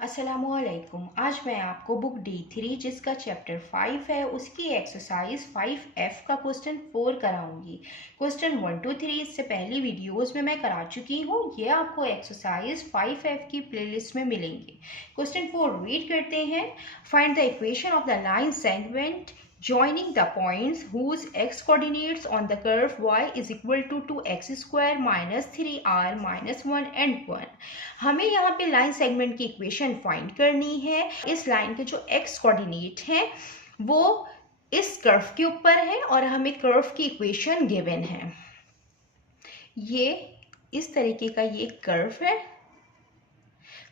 अस्सलामुअलैकुम। आज मैं आपको बुक D3 जिसका चैप्टर 5 है उसकी एक्सरसाइज 5F का क्वेश्चन 4 कराऊंगी। क्वेश्चन 1 2 3 इससे पहली वीडियोस में मैं करा चुकी हूँ। ये आपको एक्सरसाइज 5F की प्लेलिस्ट में मिलेंगे। क्वेश्चन 4 रीड करते हैं। Find the equation of the line segment joining the points whose x coordinates on the curve y is equal to 2x square minus 3r minus 1 and 1। हमें यहाँ पे line segment की equation find करनी है। इस line के जो x coordinate हैं वो इस कर्व के ऊपर है और हमें कर्व की इक्वेशन गिवन है। ये इस तरीके का ये कर्व है,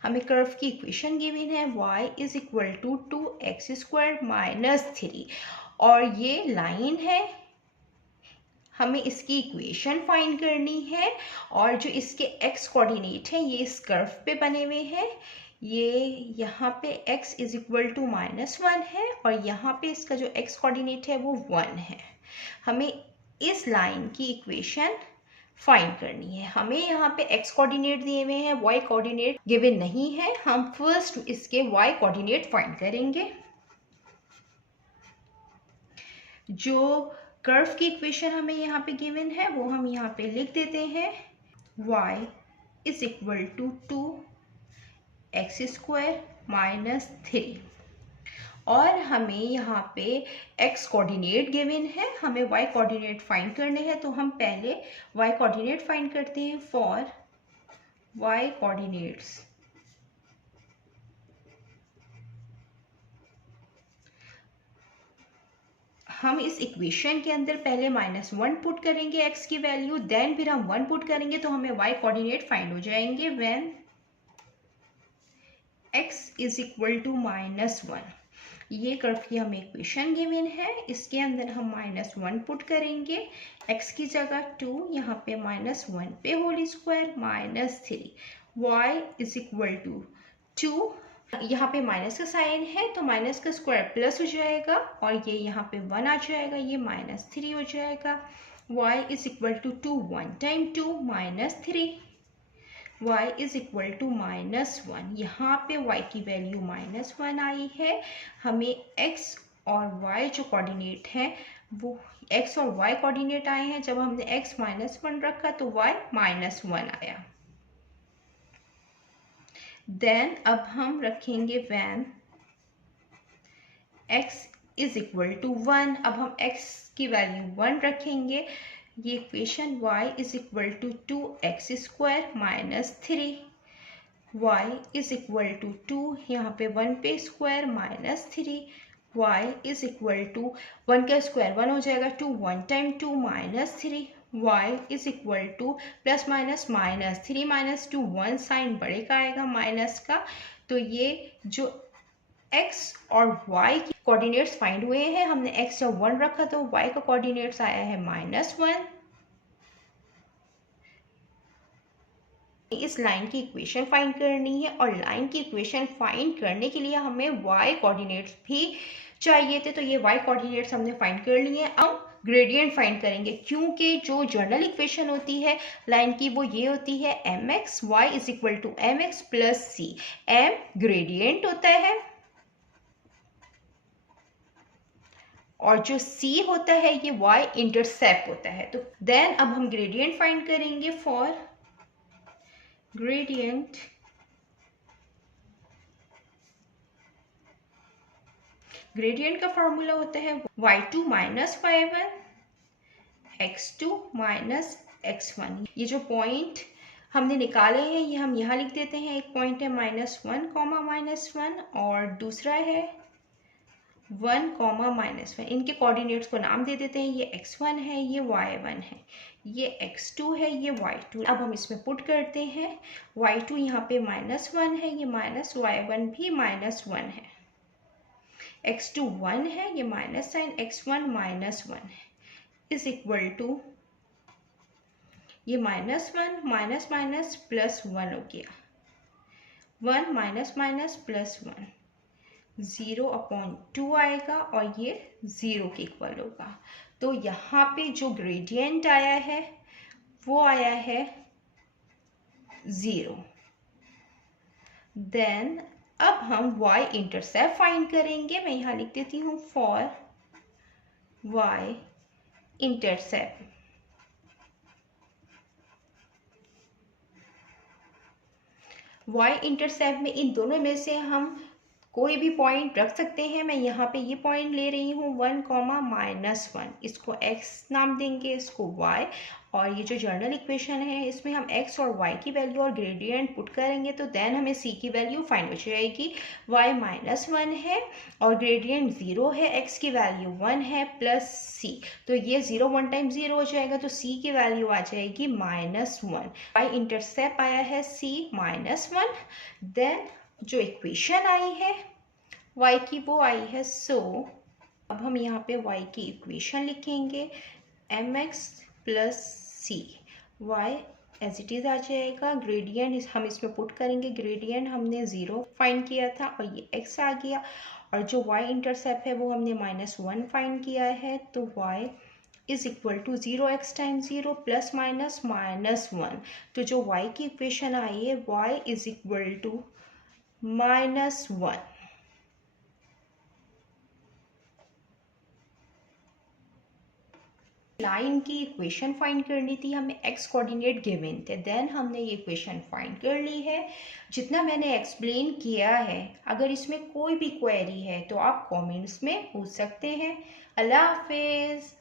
हमें कर्व की इक्वेशन गिवन है y is equal to 2x square minus 3 और ये लाइन है, हमें इसकी इक्वेशन फाइंड करनी है। और जो इसके x कोऑर्डिनेट हैं ये इस कर्व पे बने हुए हैं। ये यहाँ पे x इज इक्वल टू -1 है और यहाँ पे इसका जो x कोऑर्डिनेट है वो 1 है। हमें इस लाइन की इक्वेशन फाइंड करनी है। हमें यहाँ पे x कोऑर्डिनेट दिए हुए हैं, y कोऑर्डिनेट गिवन नहीं है। हम फर्स्ट इसके y कोऑर्डिनेट फाइंड करेंगे। जो कर्व की इक्वेशन हमें यहाँ पे गिवन है वो हम यहाँ पे लिख देते हैं। y is equal to 2x square minus 3 और हमें यहाँ पे x कोऑर्डिनेट गिवन है, हमें y कोऑर्डिनेट फाइंड करने हैं। तो हम पहले y कोऑर्डिनेट फाइंड करते हैं। फॉर y कोऑर्डिनेट्स हम इस इक्वेशन के अंदर पहले -1 पुट करेंगे x की वैल्यू, देन फिर हम 1 पुट करेंगे तो हमें y कोऑर्डिनेट फाइंड हो जाएंगे। When x is equal to -1, ये कर्व की हमें इक्वेशन गिवन है, इसके अंदर हम -1 पुट करेंगे, x की जगह 2, यहाँ पे -1 पे whole square minus 3, y is equal to 2, यहाँ पे माइनस का साइन है तो माइनस का स्क्वायर प्लस हो जाएगा और ये यहाँ पे 1 आ जाएगा, ये -3 हो जाएगा। y is equal to 2 1 time 2 -3, y is equal to -1, यहाँ पे y की वैल्यू -1 आई है। हमें x और y जो कोऑर्डिनेट हैं वो x और y कोऑर्डिनेट आए हैं। जब हमने x -1 रखा तो y -1 आया। देन अब हम रखेंगे when x is equal to 1, अब हम x की वैल्यू 1 रखेंगे। ये equation y is equal to 2x square minus 3, y is equal to 2, यहाँ पे 1 पे square minus 3, y is equal to 1 का स्क्वायर 1 हो जाएगा, 2 1 time 2 -3, y is equal to plus minus -3 -2 1 sign बड़े का आएगा माइनस का। तो ये जो x और y की कोऑर्डिनेट्स फाइंड हुए हैं, हमने x जब 1 रखा तो y का कोऑर्डिनेट्स आया है -1। इस लाइन की इक्वेशन फाइंड करनी है और लाइन की इक्वेशन फाइंड करने के लिए हमें y कोऑर्डिनेट्स भी चाहिए थे, तो ये y कोऑर्डिनेट्स हमने फाइंड कर लिए हैं। अब ग्रेडियंट फाइंड करेंगे, क्योंकि जो जनरल इक्वेशन होती है लाइन की वो ये होती है mx y is equal to mx plus c। m gradient होता है और जो c होता है ये y इंटरसेप्ट होता है। तो देन अब हम ग्रेडियंट फाइंड करेंगे। फॉर ग्रेडियंट का फार्मूला होता है y2 minus y1 x2 minus x1। ये जो पॉइंट हमने निकाले हैं ये हम यहाँ लिख देते हैं। एक पॉइंट है -1 -1 और दूसरा है 1 -1। इनके कोऑर्डिनेट्स को नाम दे देते हैं, ये x1 है, ये y1 है, ये x2 है, ये y2। अब हम इसमें पुट करते हैं। y2 यहाँ पे -1 है, ये y1 भी -1 है, x2 1 है, ये माइनस साइन x1 -1 है, इज इक्वल टू ये -1 माइनस माइनस प्लस 1 हो गया, 1 माइनस माइनस प्लस 1, 0/2 आएगा और ये 0 के इक्वल होगा। तो यहाँ पे जो ग्रेडियंट आया है वो आया है 0। देन अब हम y इंटरसेप्ट फाइंड करेंगे। मैं यहाँ लिख देती हूँ for y intercept. y intercept में इन दोनों में से हम कोई भी पॉइंट रख सकते हैं। मैं यहाँ पे ये पॉइंट ले रही हूँ 1, इसको x नाम देंगे, इसको y, और ये जो जनरल इक्वेशन है इसमें हम x और y की वैल्यू और ग्रेडियंट पुट करेंगे तो देन हमें c की वैल्यू फाइंड हो जाएगी। y-1 है और ग्रेडियंट 0 है, x की वैल्यू 1 है प्लस c, तो ये 0 1 टाइम 0 हो जाएगा तो c की वैल्यू आ जाएगी -1। y इंटरसेप्ट आया है c -1। देन जो इक्वेशन आई है y की वो आई है अब हम यहाँ पे y की इक्वेशन लिखेंगे mx plus C, y as it is आ जाएगा। ग्रेडियंट हम इसमें पुट करेंगे, ग्रेडियंट हमने 0 फाइंड किया था और ये x आ गया, और जो y इंटरसेप्ट है वो हमने -1 फाइंड किया है, तो y is equal to 0x time 0 plus minus -1। तो जो y की इक्वेशन आई है y is equal to -1। Line की इक्वेशन फाइंड करनी थी, हमें x कोऑर्डिनेट गिवन थे, देन हमने ये इक्वेशन फाइंड कर ली है। जितना मैंने एक्सप्लेन किया है, अगर इसमें कोई भी क्वेरी है तो आप कमेंट्स में पूछ सकते हैं। अल्लाह हाफिज़।